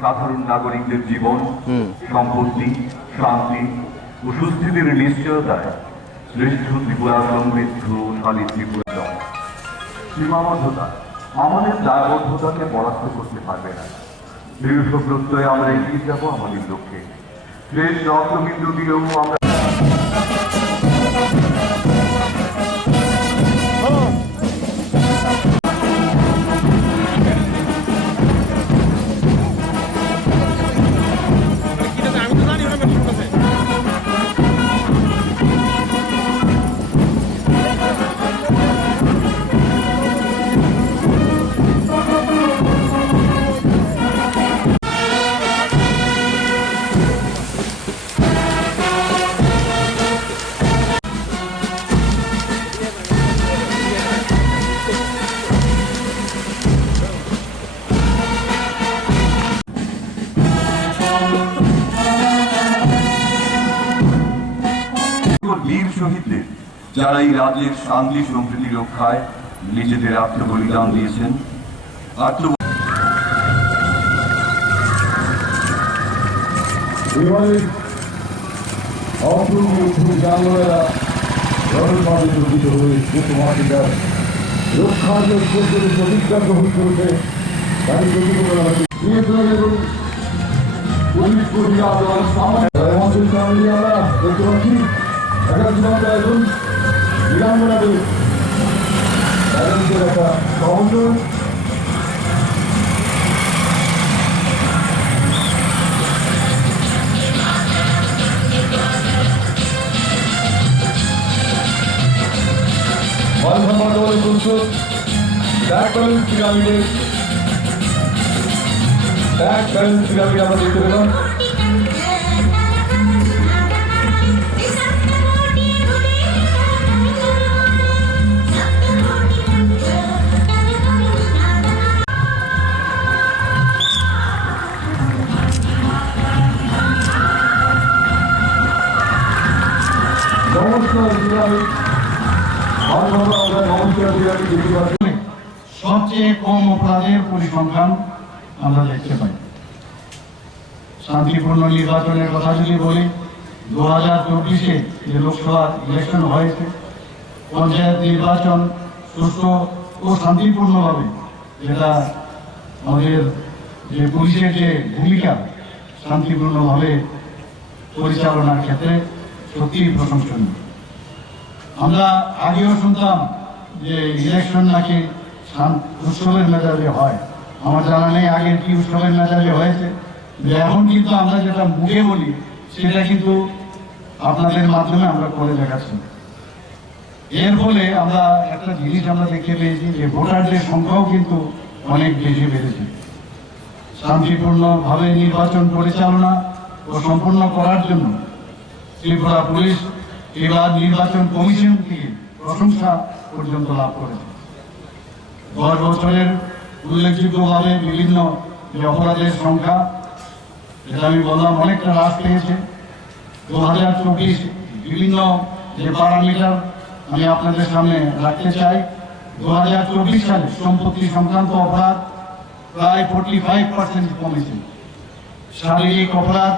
সাধারণ নাগরিকদের জীবন, সম্পত্তি, শান্তি ও সুস্থিতির নিশ্চয়তায় শ্রেষ্ঠ ত্রিপুরা সমৃদ্ধশালী ত্রিপুরা সীমাবদ্ধতা আমাদের দায়বদ্ধতাকে পরাস্ত করতে পারবে না। দৃঢ় প্রত্যয়ে আমরা এগিয়ে যাব আমাদের লক্ষ্যে। শেষ রক্তবিন্দু দিয়েও আমরা বীর শহীদদের যারা এই রাজ্যের শান্তি সম্প্রীতি রক্ষায় নিজেদের আত্মবলিদান দিয়েছেন, সবচেয়ে কম অপরাধের পরিসংখ্যান আমরা দেখতে পাই। শান্তিপূর্ণ নির্বাচনের কথা যদি বলি, 2024-এ যে লোকসভা ইলেকশন হয়েছে, পঞ্চায়েত নির্বাচন সুষ্ঠু ও শান্তিপূর্ণভাবে, যেটা আমাদের যে পুলিশের যে ভূমিকা শান্তিপূর্ণভাবে পরিচালনার ক্ষেত্রে সত্যিই প্রশংসনীয়। আমরা আগেও শুনতাম যে ইলেকশন নাকি উৎসবের মেজাজে হয়। আমার জানা নেই আগের কি উৎসবের মেজাজে হয়েছে, যে এখন কিন্তু আমরা যেটা মুখে বলি সেটা কিন্তু আপনাদের মাধ্যমে আমরা করে দেখাচ্ছি। এর ফলে আমরা একটা জিনিস আমরা দেখতে পেয়েছি যে ভোটারদের সংখ্যাও কিন্তু অনেক বেশি বেড়েছে। শান্তিপূর্ণভাবে নির্বাচন পরিচালনা ও সম্পূর্ণ করার জন্য ত্রিপুরা পুলিশ এবার নির্বাচন কমিশন থেকে প্রশংসা পর্যন্ত লাভ করেছে। 10 বছরের উল্লেখযোগ্যভাবে বিভিন্ন যে অপরাধের সংখ্যা, যেটা আমি বললাম, অনেকটা হ্রাস পেয়েছে। 2024 বিভিন্ন যে প্যারামিটার আমি আপনাদের সামনে রাখতে চাই, 2024 সালে সম্পত্তি সংক্রান্ত অপরাধ প্রায় 45% কমেছে, শারীরিক অপরাধ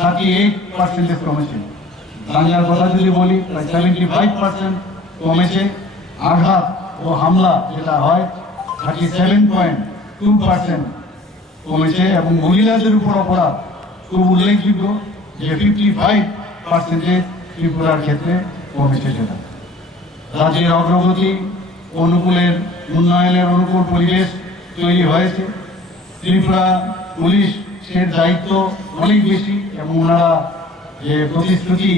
38% কমেছে, দাঙ্গার কথা যদি বলি প্রায় 75% কমেছে, আঘাত ও হামলা যেটা হয় 37.2% কমেছে, এবং মহিলাদের উপর অপরাধ খুব উল্লেখযোগ্য যে 55% ত্রিপুরার ক্ষেত্রে কমেছে। সেটা রাজ্যের অগ্রগতি অনুকূলের উন্নয়নের অনুকূল পরিবেশ তৈরি হয়েছে। ত্রিপুরা পুলিশের দায়িত্ব অনেক বেশি এবং ওনারা যে প্রতিশ্রুতি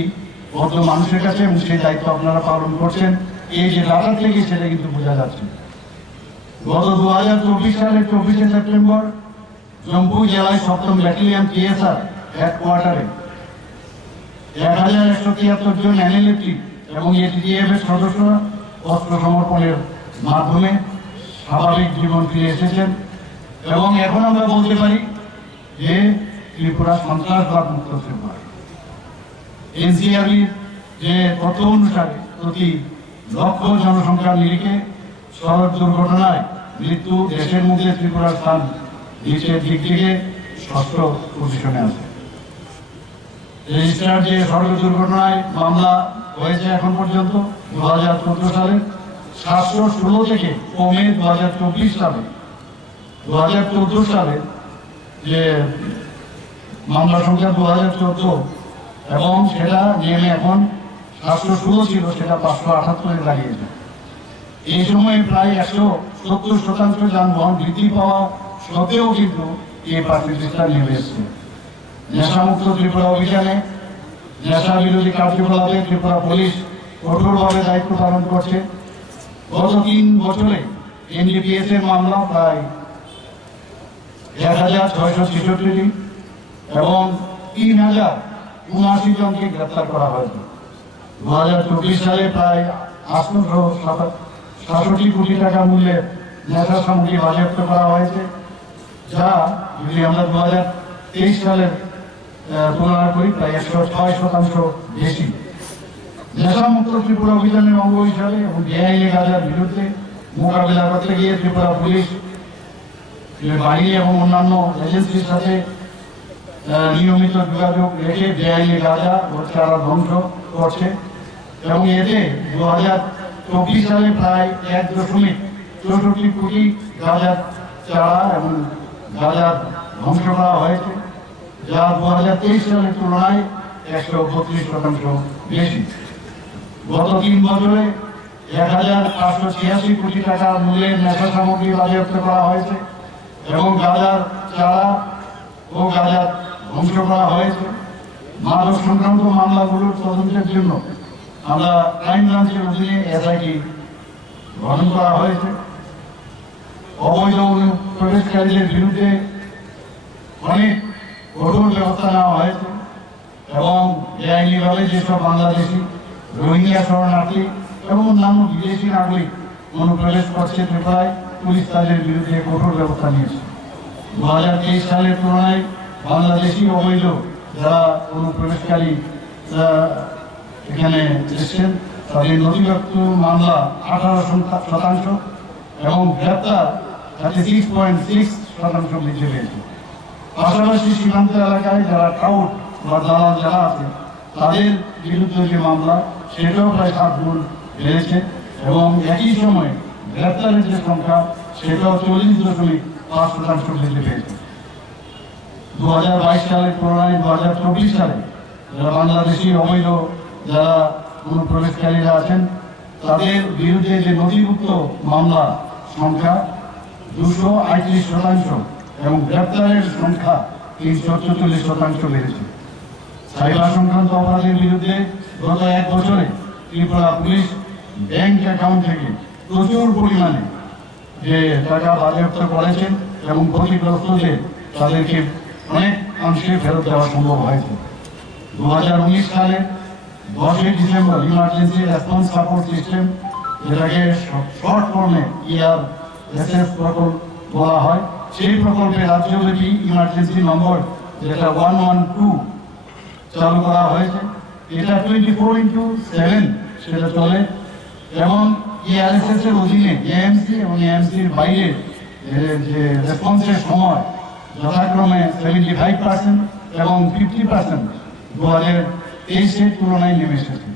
বদ্ধ মানুষের কাছে, এবং সেই দায়িত্ব আপনারা পালন করছেন, এই যে ডাটা থেকে সেটা কিন্তু বোঝা যাচ্ছে। গত 2024 সালের 24শে সেপ্টেম্বর জম্মু জেলায় 7ম ব্যাটালিয়ন TSR হেডকোয়ার্টারে 1173 জন NLFT এবং ATTF এর সদস্যরা অস্ত্র সমর্পণের মাধ্যমে স্বাভাবিক জীবন ফিরে এসেছেন, এবং এখন আমরা বলতে পারি যে ত্রিপুরা সন্ত্রাসবাদ মুক্ত ত্রিপুরা। NCRBর যে তথ্য অনুসারে প্রতি লক্ষ জনসংখ্যার নিরিখে সড়ক দুর্ঘটনায় মৃত্যু দেশের মধ্যে ত্রিপুরার স্থান নিচের দিক থেকে 6ষ্ঠ পজিশনে আছে। রেজিস্টার যে সড়ক দুর্ঘটনায় মামলা হয়েছে এখন পর্যন্ত 2014 সালে 716 থেকে কমে 2024 সালে 2014 সালে যে মামলা সংখ্যা 2014 এবং সেটা নেমে এখন 716 ছিল, সেটা 578 দাঁড়িয়েছে। এই সময়ে প্রায় 170% যানবাহন বৃদ্ধি পাওয়া সত্ত্বেও কিন্তু এই পার্সেন্টেজটা নেমে এসছে। নেশামুক্ত ত্রিপুরা অভিযানে নেশা বিরোধী কার্যকলাপে ত্রিপুরা পুলিশ কঠোরভাবে দায়িত্ব পালন করছে। গত 3 বছরে NDPS এর মামলা প্রায় 1666টি এবং 3079 জনকে গ্রেপ্তার করা হয়েছে। 2024 সালে প্রায় 867 কোটি টাকা মূল্যের নেশা সামগ্রী বাজেয়াপ্ত করা হয়েছে, যা যদি আমরা 2023 সালের তুলনা করি প্রায় 106% বেশি। নেশামুক্ত ত্রিপুরা অভিযানের অঙ্গ হিসাবে এবং বেআইনি গাঁজার বিরুদ্ধে মোকাবিলা করতে গিয়ে ত্রিপুরা পুলিশ বাহিনী এবং অন্যান্য এজেন্সির সাথে নিয়মিত যোগাযোগ রেখে বেআইনি গাঁজা ও চারা ধ্বংস করছে, এবং এতে 2024 সালে প্রায় 1.64 কোটি গাঁজার চারা এবং গাঁজা ধ্বংস করা হয়েছে, যা 2023 সালের তুলনায় 132% বেশি। গত 3 বছরে 1586 কোটি টাকা মূল্যের নেশা সামগ্রী বাজেয়াপ্ত করা হয়েছে এবং গাঁজার চারা ও গাঁজা ধ্বংস করা হয়েছে। মাদক সংক্রান্ত মামলাগুলোর তদন্তের জন্য আমরা ক্রাইম ব্রাঞ্চের অধীনে SIT গঠন করা হয়েছে। অবৈধ অনুপ্রবেশকারীদের বিরুদ্ধে অনেক কঠোর ব্যবস্থা নেওয়া হয়েছে এবং বেআইনিভাবে যেসব বাংলাদেশি, রোহিঙ্গা শরণার্থী এবং অন্যান্য বিদেশি নাগরিক অনুপ্রবেশ করছে ত্রিপুরায়, পুলিশ তাদের বিরুদ্ধে কঠোর ব্যবস্থা নিয়েছে। 2023 সালের তুলনায় বাংলাদেশি অবৈধ যারা অনুপ্রবেশকারী এখানে এসেছেন তাদের নথিভুক্ত মামলা 18% এবং গ্রেপ্তার 36.6% বৃদ্ধি পেয়েছে। পাশাপাশি সীমান্ত এলাকায় যারা টাউট বা দালাল যারা আছে তাদের বিরুদ্ধে যে মামলা সেটাও প্রায় 7 গুণ বেড়েছে, এবং একই সময়ে গ্রেপ্তারের যে সংখ্যা সেটাও 40.5% বৃদ্ধি পেয়েছে। 2022 সালের তুলনায় 2024 সালে যারা বাংলাদেশি অবৈধ যারা অনুপ্রবেশকারীরা আছেন তাদের বিরুদ্ধে যে নথিভুক্ত মামলা সংখ্যা 238% এবং গ্রেপ্তারের সংখ্যা 344% বেড়েছে। সাইবার সংক্রান্ত অপরাধের বিরুদ্ধে গত 1 বছরে ত্রিপুরা পুলিশ ব্যাংক অ্যাকাউন্ট থেকে প্রচুর পরিমাণে যে টাকা বাজেয়াপ্ত করেছেন এবং ক্ষতিগ্রস্তদের তাদেরকে অনেক অংশে ফেরত দেওয়া সম্ভব হয়েছে। 2019 সালে 10 December emergency response support system, যেটাকে শর্ট ফর্মে ERSS প্রকল্প বলা হয়, সেই প্রকল্পে রাজ্যব্যাপী ইমার্জেন্সি নম্বর যেটা 112 চালু করা হয়েছে এটা 24/7 সেটা চলে। এবং ERSS এর অধীনে এএমসি এবং এএমসির বাইরে যে রেসপন্সের সময় যথাক্রমে 75% এবং 50% 2023-এর তুলনায় নেমে এসেছে।